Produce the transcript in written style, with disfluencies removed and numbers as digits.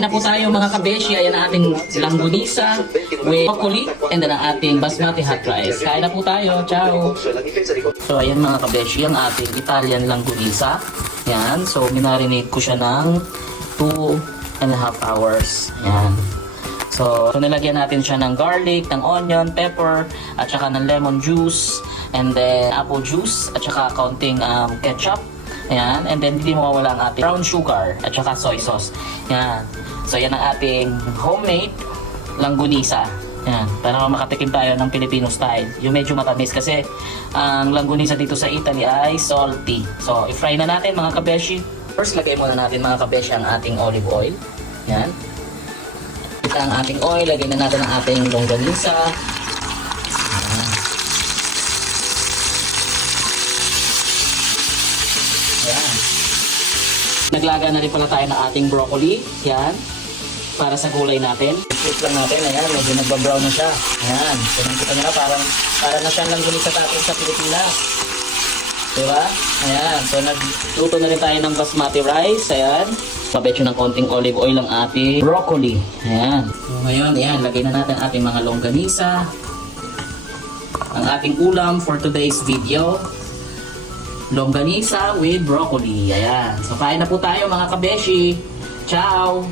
Kain na po tayo mga kabeshi. Ayan ang ating langgunisa with broccoli and then ang ating basmati hot rice. Kain na po tayo. Ciao! So ayan mga kabeshi, ang ating Italian langgunisa. Ayan. So minarinate ko siya ng 2.5 hours. Ayan. So nilagyan natin siya ng garlic, ng onion, pepper, at saka ng lemon juice, and then apple juice, at saka kaunting ketchup. Ayan, and then hindi mawawala ang ating brown sugar at saka soy sauce. Ayan. So yan ang ating homemade langgunisa. Ayan, para makatikim tayo ng Filipino style. Yung medyo matamis kasi ang langgunisa dito sa Italy ay salty. So i-fry na natin mga kabeshi. First lagay muna natin mga kabeshi ang ating olive oil. Ayan. Ito ang ating oil, lagay na natin ang ating longganisa. Ayan. Naglaga na rin pala tayo ng ating broccoli. Yan. Para sa gulay natin. Flip lang natin. Ayan. Medyo nagbabrown na siya. Ayan. So nakita nyo na para na siyang langgunisa natin sa Pilipinas. Diba? Ayan. So nagluto na rin tayo ng basmati rice. Ayan. Pabetsyo ng konting olive oil ang ating broccoli. Ayan. So ngayon, ayan. Lagay na natin ating mga longganisa. Ang ating ulam for today's video. Longganisa with broccoli. Ayan. So kain na po tayo mga kabeshi. Ciao!